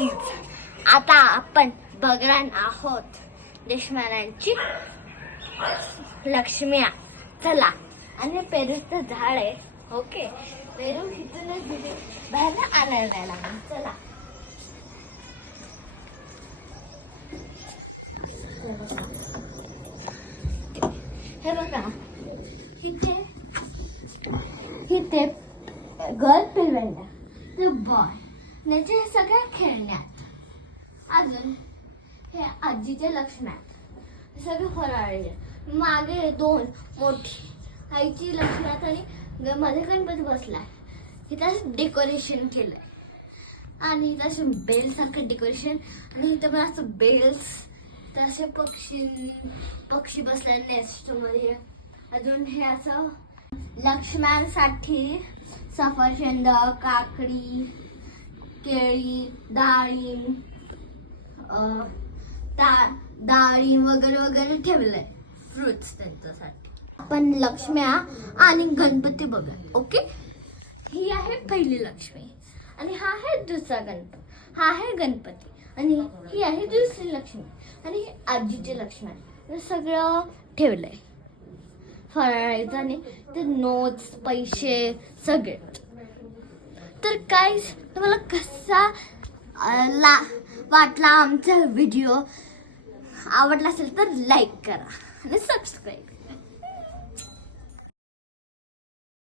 Guys आता आपण बघणार आहोत देशमानांची लक्ष्म्या. चला. आणि पेरूचं झाड आहे. ओके, पेरू इथूनच बाहेर आणायला लागेल. चला. हे बघा, इथे गर्ल पिलवेंडा, ते बॉय, त्याचे हे सगळ्या खेळण्या, अजून हे आजीचे लक्ष्म्या, सगळे फराळले. मागे दोन मोठी आईची लक्ष्म्यात आणि मध्ये गणपती बसलाय. इथं डेकोरेशन केलंय आणि तसे बेल सारखं डेकोरेशन. आणि इथं पण असं बेल्स, तसे पक्षी बसलाय नेस्ट मध्ये. अजून हे असं लक्ष्म्यांसाठी सफरचंद, काकडी, केळी, डाळिंब वगैरे वगैरे ठेवलंय, फ्रुट्स त्यांच्यासाठी. आपण लक्ष्म्या आणि गणपती बघा. ओके, ही आहे पहिली लक्ष्मी आणि हा आहे दुसरा गणपती. हा आहे गणपती आणि ही आहे दुसरी लक्ष्मी आणि ही आजीची लक्ष्मी. सगळं ठेवलंय फराळाचं आणि ते नोट्स, पैसे सगळे. तर काय तुम्हाला कसा वाटला आमचा व्हिडिओ? आवडला असेल तर लाईक करा आणि सबस्क्राईब.